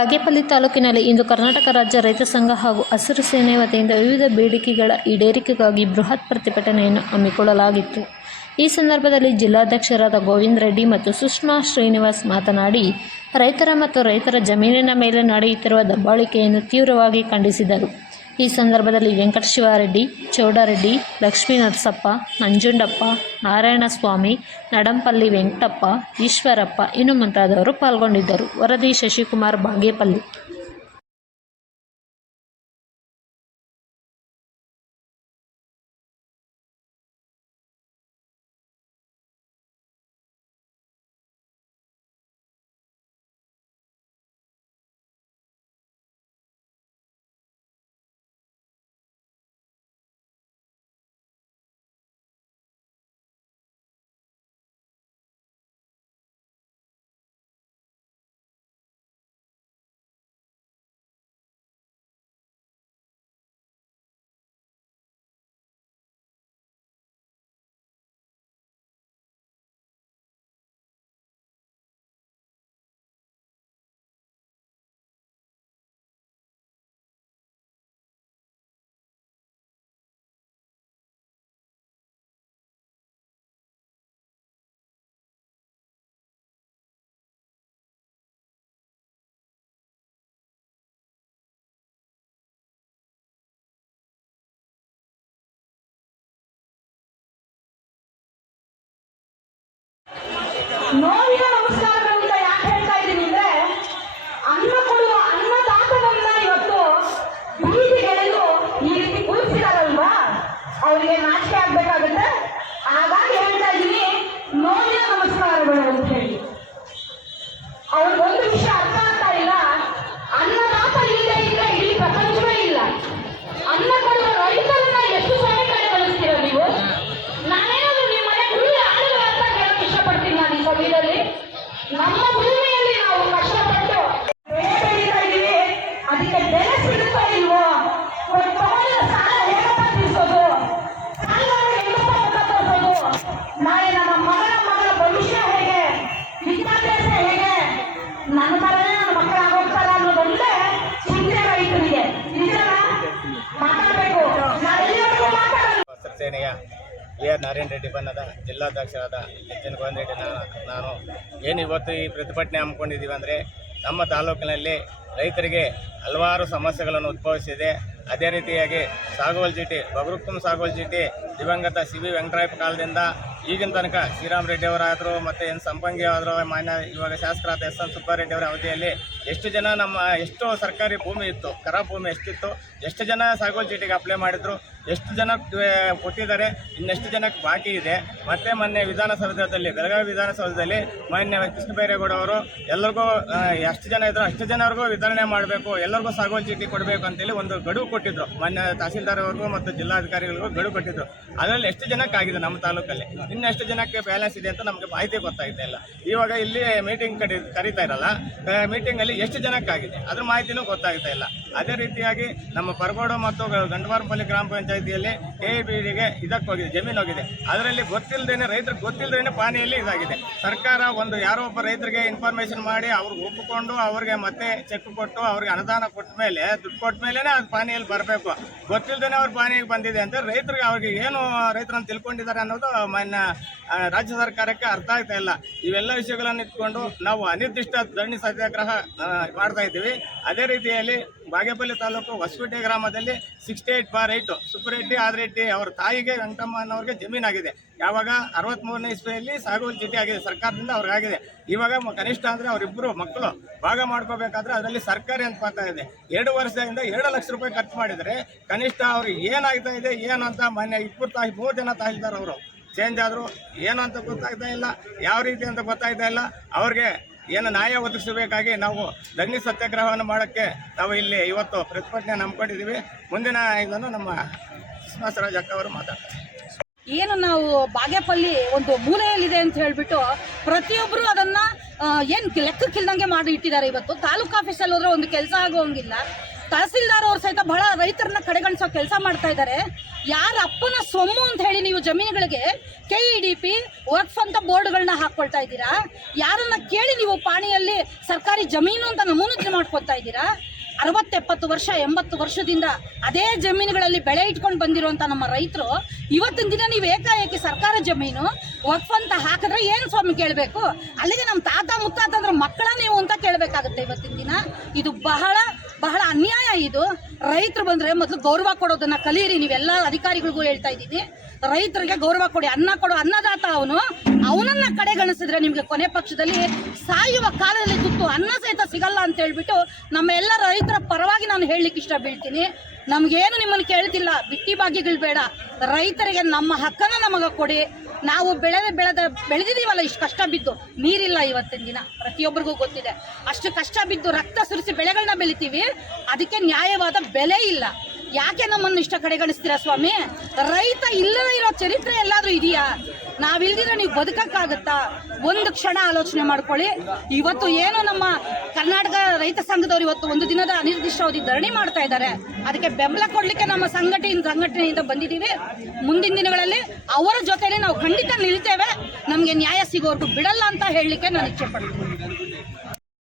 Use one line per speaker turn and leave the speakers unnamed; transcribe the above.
ಬಾಗೇಪಲ್ಲಿ ತಾಲೂಕಿನಲ್ಲಿ ಇಂದು ಕರ್ನಾಟಕ ರಾಜ್ಯ ರೈತ ಸಂಘ ಹಾಗೂ ಹಸಿರು ಸೇನೆ ವತಿಯಿಂದ ವಿವಿಧ ಬೇಡಿಕೆಗಳ ಈಡೇರಿಕೆಗಾಗಿ ಬೃಹತ್ ಪ್ರತಿಭಟನೆಯನ್ನು ಹಮ್ಮಿಕೊಳ್ಳಲಾಗಿತ್ತು. ಈ ಸಂದರ್ಭದಲ್ಲಿ ಜಿಲ್ಲಾಧ್ಯಕ್ಷರಾದ ಗೋವಿಂದ್ ರೆಡ್ಡಿ ಮತ್ತು ಸುಷ್ಮಾ ಶ್ರೀನಿವಾಸ್ ಮಾತನಾಡಿ, ರೈತರ ಮತ್ತು ರೈತರ ಜಮೀನಿನ ಮೇಲೆ ನಡೆಯುತ್ತಿರುವ ದಬ್ಬಾಳಿಕೆಯನ್ನು ತೀವ್ರವಾಗಿ ಖಂಡಿಸಿದರು. ಈ ಸಂದರ್ಭದಲ್ಲಿ ವೆಂಕಟಶಿವಾರೆಡ್ಡಿ ಚೌಡರೆಡ್ಡಿ ಲಕ್ಷ್ಮೀ ನರಸಪ್ಪ ನಂಜುಂಡಪ್ಪ ನಾರಾಯಣಸ್ವಾಮಿ ನಡಂಪಲ್ಲಿ ವೆಂಕಟಪ್ಪ ಈಶ್ವರಪ್ಪ ಇನ್ನು ಮುಂತಾದವರು ಪಾಲ್ಗೊಂಡಿದ್ದರು ವರದಿ ಶಶಿಕುಮಾರ್ ಬಾಗೇಪಲ್ಲಿ
ನೋವಿನ ಅಂತ ಯಾಕೆ ಹೇಳ್ತಾ ಇದ್ದೀನಿ ಅಂದ್ರೆ, ಅನ್ನ ಕೊಡುವ ಅನ್ನದಾತನನ್ನ ಇವತ್ತು ಬೀದಿಗೆಳೆದು ಈ ರೀತಿ ಕುಳಿಸಿದಾರಲ್ವಾ ಅವರಿಗೆ ನಾಚಿಕೆ ಆಗ್ಬೇಕಾಗುತ್ತೆ ಹಾಗಾಗಿ ಹೇಳ್ತಾ ಇದ್ದೀನಿ ನೋವಿನ ನಮಸ್ಕಾರಗಳು ಅಂತ ಹೇಳಿ ಅವ್ರಿಗೆ ಒಂದು ವಿಷಯ ಅರ್ಥ ಆಗ್ತಾ ಇಲ್ಲ ಅನ್ನದಾತ ಇಲ್ಲದೆ ಇದ್ರೆ ಇಡೀ ಪ್ರಪಂಚವೇ ಇಲ್ಲ ಅನ್ನ ಕೊಡುವ ರೈತರನ್ನ ಎಷ್ಟು ಸಮಯ ಕಡೆ ಕಳಿಸ್ತೀರ ನೀವು ನಾನೇನಾದ್ರೂ ನಿಮ್ಮ ಮನೆ ಭೂಮಿ ಆಳುಗಳ ಅಂತ ಹೇಳಕ್ ಇಷ್ಟಪಡ್ತೀನಿ ನಾನು ಈ ಸಮಯದಲ್ಲಿ ನಮ್ಮ ಭೂಮಿಯಲ್ಲಿ ನಾವು ಕಷ್ಟಪಟ್ಟು ಬೆಳೆ ಬೆಳೀತಾ ಇದೀವಿ ಅದಕ್ಕೆ ಬೆಲೆ ಸಿಗುತ್ತಾ ಇಲ್ವೋ ಒಂದು ತಗೊಂಡಿರೋ ಸಾಲ ಹೇಗಪ್ಪ ತೀರ್ಸೋದು ಸಾಲಗಾರರು ಹೆಂಗಪ್ಪ ಮುಖ ತೋರ್ಸೋದು ನಾಳೆ ನಮ್ಮ ಮಗನ ಮಗಳ ಭವಿಷ್ಯ ಹೇಗೆ ವಿದ್ಯಾಭ್ಯಾಸ ಹೇಗೆ ನನ್ನ ತರನೇ ನನ್ನ ಮಕ್ಕಳು ಆಗೋಗ್ತಾರ ಅನ್ನೋದೊಂದೇ ಚಿಂತೆ ರೈತರಿಗೆ ನಿಜನಾ ಮಾತಾಡ್ಬೇಕು ನಾನು ಎಲ್ಲಿವರೆಗೂ ಮಾತಾಡೋದು
ಎ ಆರ್ ನಾರಾಯಣ ರೆಡ್ಡಿ ಬಣ್ಣದ ಜಿಲ್ಲಾಧ್ಯಕ್ಷರಾದ ಎಚ್ ಎನ್ ಗೋವಿಂದ ರೆಡ್ಡಿ ನಾನು ಏನು ಇವತ್ತು ಈ ಪ್ರತಿಭಟನೆ ಹಮ್ಮಿಕೊಂಡಿದ್ದೀವಿ ಅಂದರೆ ನಮ್ಮ ತಾಲೂಕಿನಲ್ಲಿ ರೈತರಿಗೆ ಹಲವಾರು ಸಮಸ್ಯೆಗಳನ್ನು ಉದ್ಭವಿಸಿದೆ. ಅದೇ ರೀತಿಯಾಗಿ ಸಾಗುವಲ್ ಚೀಟಿ ಬಗರುಕ್ಕಂ ಸಾಗುವಲ್ ಚೀಟಿ ದಿವಂಗತ ಸಿ ವಿ ವೆಂಕಟರಾಯಪ್ಪ ಕಾಲದಿಂದ ಈಗಿನ ತನಕ ಶ್ರೀರಾಮ್ ರೆಡ್ಡಿ ಅವರಾದರು ಮತ್ತು ಎನ್ ಸಂಪಂಗಿ ಆದರು ಮಾನ್ಯ ಇವಾಗ ಶಾಸಕರಾದ ಎಸ್ ಎನ್ ಸುಬ್ಬಾರೆಡ್ಡಿ ಅವರ ಅವಧಿಯಲ್ಲಿ ಎಷ್ಟು ಜನ ನಮ್ಮ ಎಷ್ಟು ಸರ್ಕಾರಿ ಭೂಮಿ ಇತ್ತು, ಕರ ಭೂಮಿ ಎಷ್ಟಿತ್ತು, ಎಷ್ಟು ಜನ ಸಾಗುವಲ್ ಚೀಟಿಗೆ ಅಪ್ಲೈ ಮಾಡಿದ್ರು ಎಷ್ಟು ಜನ ಕೊಟ್ಟಿದ್ದಾರೆ, ಇನ್ನೆಷ್ಟು ಜನಕ್ಕೆ ಬಾಕಿ ಇದೆ. ಮತ್ತೆ ಮೊನ್ನೆ ವಿಧಾನಸೌಧದಲ್ಲಿ, ಬೆಳಗಾವಿ ವಿಧಾನಸೌಧದಲ್ಲಿ ಮಾನ್ಯ ಕೃಷ್ಣ ಬೈರೇಗೌಡ ಅವರು ಎಲ್ಲರಿಗೂ ಎಷ್ಟು ಜನ ಇದ್ರು ಅಷ್ಟು ಜನರಿಗೂ ವಿತರಣೆ ಮಾಡಬೇಕು ಎಲ್ಲರಿಗೂ ಸಾಗುವ ಚೀಟಿ ಕೊಡಬೇಕು ಅಂತೇಳಿ ಒಂದು ಗಡುವು ಕೊಟ್ಟಿದ್ರು. ಮಾನ್ಯ ತಹಸೀಲ್ದಾರ್ ಅವ್ರಿಗೂ ಮತ್ತು ಜಿಲ್ಲಾಧಿಕಾರಿಗಳಿಗೂ ಗಡುವು ಕೊಟ್ಟಿದ್ರು. ಅದರಲ್ಲಿ ಎಷ್ಟು ಜನಕ್ಕೆ ಆಗಿದೆ ನಮ್ಮ ತಾಲೂಕಲ್ಲಿ? ಇನ್ನು ಎಷ್ಟು ಜನಕ್ಕೆ ಬ್ಯಾಲೆನ್ಸ್ ಇದೆ ಅಂತ ನಮಗೆ ಮಾಹಿತಿ ಗೊತ್ತಾಗ್ತಾ ಇಲ್ಲ. ಇವಾಗ ಇಲ್ಲಿ ಮೀಟಿಂಗ್ ಕಡಿ, ಕರೀತಾ ಇರಲ್ಲ. ಮೀಟಿಂಗಲ್ಲಿ ಎಷ್ಟು ಜನಕ್ಕಾಗಿದೆ ಅದ್ರ ಮಾಹಿತಿನೂ ಗೊತ್ತಾಗ್ತಾ ಇಲ್ಲ. ಅದೇ ರೀತಿಯಾಗಿ ನಮ್ಮ ಪರಗೋಡು ಮತ್ತು ಗಂಡವಾರಪಲ್ಲಿ ಗ್ರಾಮ ಪಂಚಾಯಿತಿಯಲ್ಲಿ ಎ ಬಿ ಡಿಗೆ ಇದಕ್ಕೆ ಹೋಗಿದೆ, ಜಮೀನು ಹೋಗಿದೆ. ಅದರಲ್ಲಿ ಗೊತ್ತಿಲ್ಲದೇನೆ ರೈತರಿಗೆ ಗೊತ್ತಿಲ್ಲದೇನೆ ಪಾನಿಯಲ್ಲಿ ಇದಾಗಿದೆ. ಸರ್ಕಾರ ಒಂದು ಯಾರೋ ಒಬ್ಬ ರೈತರಿಗೆ ಇನ್ಫಾರ್ಮೇಶನ್ ಮಾಡಿ ಅವ್ರಿಗೆ ಒಪ್ಪಿಕೊಂಡು ಅವ್ರಿಗೆ ಮತ್ತೆ ಚೆಕ್ ಕೊಟ್ಟು ಅವ್ರಿಗೆ ಅನುದಾನ ಕೊಟ್ಟ ಮೇಲೆ, ದುಡ್ಡು ಕೊಟ್ಟ ಮೇಲೇ ಅದು ಪಾನಿಯಲ್ಲಿ ಬರಬೇಕು. ಗೊತ್ತಿಲ್ಲದೇನೆ ಅವ್ರ ಪಾನಿಗೆ ಬಂದಿದೆ ಅಂತ ರೈತರಿಗೆ ಅವ್ರಿಗೆ ಏನು ರೈತರನ್ನು ತಿಳ್ಕೊಂಡಿದ್ದಾರೆ ಅನ್ನೋದು ಮಾನ್ಯ ರಾಜ್ಯ ಸರ್ಕಾರಕ್ಕೆ ಅರ್ಥ ಆಗ್ತಾ ಇಲ್ಲ. ಇವೆಲ್ಲ ವಿಷಯಗಳನ್ನು ಇಟ್ಕೊಂಡು ನಾವು ಅನಿರ್ದಿಷ್ಟ ಧರಣಿ ಸತ್ಯಾಗ್ರಹ ಮಾಡ್ತಾ ಇದ್ದೀವಿ. ಅದೇ ರೀತಿಯಲ್ಲಿ ಬಾಗೇಪಲ್ಲಿ ತಾಲೂಕು ಹೊಸಪೇಟೆ ಗ್ರಾಮದಲ್ಲಿ sixty eight bar eight Subbareddy Adireddy ಅವರ ತಾಯಿಗೆ ವೆಂಕಟಮ್ಮ ಅನ್ನೋರಿಗೆ ಜಮೀನಾಗಿದೆ ಯಾವಾಗ? ಅರವತ್ಮೂರನೇ ಇಸ್ವಿಯಲ್ಲಿ ಸಾಗುವಳಿ ಚೀಟಿ ಆಗಿದೆ. ಸರ್ಕಾರದಿಂದ ಅವ್ರಿಗಾಗಿದೆ ಇವಾಗ ಕನಿಷ್ಠ ಅಂದರೆ ಅವರಿಬ್ಬರು ಮಕ್ಕಳು ಭಾಗ ಮಾಡ್ಕೋಬೇಕಾದ್ರೆ ಅದರಲ್ಲಿ ಸರ್ಕಾರಿ ಅಂತ ಬರ್ತಾ ಇದೆ. ಎರಡು ವರ್ಷದಿಂದ ಎರಡು ಲಕ್ಷ ರೂಪಾಯಿ ಖರ್ಚು ಮಾಡಿದರೆ ಕನಿಷ್ಠ ಅವ್ರಿಗೆ ಏನಾಗ್ತಾ ಇದೆ ಏನು ಅಂತ ಮೊನ್ನೆ ಇಬ್ಬರು ತಾಯಿ, ಮೂರು ಜನ ತಾಯಿದ್ದಾರೆ ಅವರು? ಚೇಂಜ್ ಆದರು ಏನು ಅಂತ ಗೊತ್ತಾಗ್ತಾ ಇಲ್ಲ. ಯಾವ ರೀತಿ ಅಂತ ಗೊತ್ತಾಗ್ತಾ ಇಲ್ಲ. ಅವ್ರಿಗೆ ಏನು ನ್ಯಾಯ ಒದಗಿಸಬೇಕಾಗಿ ನಾವು ದಂಡಿ ಸತ್ಯಾಗ್ರಹವನ್ನು ಮಾಡೋಕ್ಕೆ ನಾವು ಇಲ್ಲಿ ಇವತ್ತು ಪ್ರತಿಭಟನೆ ನಂಬ್ಕೊಂಡಿದ್ದೀವಿ ಮುಂದಿನ ಇದನ್ನು ನಮ್ಮ ಸುಷ್ಮಾ ಸ್ವರಾಜ್ ಅಕ್ಕ ಅವರು ಮಾತಾಡ್ತಾರೆ.
ಏನು ನಾವು ಬಾಗೇಪಲ್ಲಿ ಒಂದು ಮೂಲೆಯಲ್ಲಿದೆ ಅಂತ ಹೇಳ್ಬಿಟ್ಟು ಪ್ರತಿಯೊಬ್ಬರು ಅದನ್ನ ಏನು ಲೆಕ್ಕಕ್ಕಿಲ್ದಂಗೆ ಮಾಡಿ ಇಟ್ಟಿದ್ದಾರೆ ಇವತ್ತು. ತಾಲೂಕು ಆಫೀಸಲ್ಲಿ ಹೋದ್ರೆ ಒಂದು ಕೆಲಸ ಆಗೋಂಗಿಲ್ಲ ತಹಸೀಲ್ದಾರ್ ಅವ್ರು ಸಹಿತ ಬಹಳ ರೈತರನ್ನ ಕಡೆಗಣಿಸೋ ಕೆಲಸ ಮಾಡ್ತಾ ಇದ್ದಾರೆ.
ಯಾರ ಅಪ್ಪನ ಸೊಮ್ಮು ಅಂತ ಹೇಳಿ ನೀವು ಜಮೀನುಗಳಿಗೆ ಕೆ ಇ ಡಿ ಪಿ ವರ್ಕ್ಫ್ ಅಂತ ಬೋರ್ಡ್ಗಳನ್ನ ಹಾಕೊಳ್ತಾ ಇದ್ದೀರಾ? ಯಾರನ್ನ ಕೇಳಿ ನೀವು ಪಾಣಿಯಲ್ಲಿ ಸರ್ಕಾರಿ ಜಮೀನು ಅಂತ ನಮೂನೆ ಮಾಡ್ಕೊತಾ ಇದ್ದೀರಾ? ಅರವತ್ತೆಪ್ಪತ್ತು ವರ್ಷ, ಎಂಬತ್ತು ವರ್ಷದಿಂದ ಅದೇ ಜಮೀನುಗಳಲ್ಲಿ ಬೆಳೆ ಇಟ್ಕೊಂಡು ಬಂದಿರುವಂತ ನಮ್ಮ ರೈತರು, ಇವತ್ತಿನ ದಿನ ನೀವು ಏಕಾಏಕಿ ಸರ್ಕಾರ ಜಮೀನು ವಕ್ಫ್ ಅಂತ ಹಾಕಿದ್ರೆ ಏನು ಸ್ವಾಮಿ ಕೇಳಬೇಕು? ಅಲ್ಲಿಗೆ ನಮ್ಮ ತಾತ ಮುತ್ತಾತಂದ್ರ ಮಕ್ಕಳ ನೀವು ಅಂತ ಕೇಳಬೇಕಾಗುತ್ತೆ ಇವತ್ತಿನ ದಿನ. ಇದು ಬಹಳ ಬಹಳ ಅನ್ಯಾಯ ಇದು. ರೈತರು ಬಂದ್ರೆ ಮೊದಲು ಗೌರವ ಕೊಡೋದನ್ನ ಕಲಿಯಿರಿ ನೀವೆಲ್ಲ ಅಧಿಕಾರಿಗಳಿಗೂ ಹೇಳ್ತಾ ಇದ್ದೀನಿ ರೈತರಿಗೆ ಗೌರವ ಕೊಡಿ, ಅನ್ನ ಕೊಡೋ, ಅನ್ನದಾತ ಅವನು. ಅವನನ್ನ ಕಡೆಗಣಿಸಿದ್ರೆ ನಿಮ್ಗೆ ಕೊನೆ ಪಕ್ಷದಲ್ಲಿ ಸಾಯುವ ಕಾಲದಲ್ಲಿ ತುತ್ತು ಅನ್ನ ಸಹಿತ ಸಿಗಲ್ಲ ಅಂತ ಹೇಳ್ಬಿಟ್ಟು ನಮ್ಮ ಎಲ್ಲ ರೈತರ ಪರವಾಗಿ ನಾನು ಹೇಳಲಿಕ್ಕೆ ಇಷ್ಟ ಬೀಳ್ತೀನಿ. ನಮ್ಗೇನು ನಿಮ್ಮನ್ನು ಕೇಳ್ತಿಲ್ಲ ಬಿಟ್ಟಿ ಭಾಗ್ಯಗಳು ಬೇಡ. ರೈತರಿಗೆ ನಮ್ಮ ಹಕ್ಕನ್ನ ನಮಗ ಕೊಡಿ. ನಾವು ಬೆಳೆದ ಬೆಳೆದ ಬೆಳೆದಿದ್ದೀವಲ್ಲ, ಇಷ್ಟು ಕಷ್ಟ ಬಿದ್ದು. ನೀರಿಲ್ಲ ಇವತ್ತಿನ ದಿನ, ಪ್ರತಿಯೊಬ್ಬರಿಗೂ ಗೊತ್ತಿದೆ. ಅಷ್ಟು ಕಷ್ಟ ಬಿದ್ದು ರಕ್ತ ಸುರಿಸಿ ಬೆಳೆಗಳನ್ನ ಬೆಳಿತೀವಿ, ಅದಕ್ಕೆ ನ್ಯಾಯವಾದ ಬೆಲೆ ಇಲ್ಲ. ಯಾಕೆ ನಮ್ಮನ್ನು ಇಷ್ಟ ಕಡೆಗಣಿಸ್ತೀರಾ ಸ್ವಾಮಿ? ರೈತ ಇಲ್ಲದೇ ಇರೋ ಚರಿತ್ರೆ ಎಲ್ಲಾದ್ರೂ ಇದೆಯಾ? ನಾವಿಲ್ದಿದ್ರೆ ನೀವು ಬದುಕಕ್ಕಾಗತ್ತಾ? ಒಂದು ಕ್ಷಣ ಆಲೋಚನೆ ಮಾಡ್ಕೊಳ್ಳಿ. ಇವತ್ತು ಏನು ನಮ್ಮ ಕರ್ನಾಟಕ ರೈತ ಸಂಘದವರು ಇವತ್ತು ಒಂದು ದಿನದ ಅನಿರ್ದಿಷ್ಟಾವಧಿ ಧರಣಿ ಮಾಡ್ತಾ ಇದ್ದಾರೆ. ಅದಕ್ಕೆ ಬೆಂಬಲ ಕೊಡ್ಲಿಕ್ಕೆ ನಮ್ಮ ಸಂಘಟನೆ ಸಂಘಟನೆಯಿಂದ ಬಂದಿದ್ದೀವಿ. ಮುಂದಿನ ದಿನಗಳಲ್ಲಿ ಅವರ ಜೊತೆಲಿ ನಾವು ಖಂಡಿತ ನಿಲ್ತೇವೆ. ನಮಗೆ ನ್ಯಾಯ ಸಿಗೋರ್ಗು ಬಿಡಲ್ಲ ಅಂತ ಹೇಳಲಿಕ್ಕೆ ನಾನು ಇಚ್ಛೆ ಪಡ್ತೀನಿ.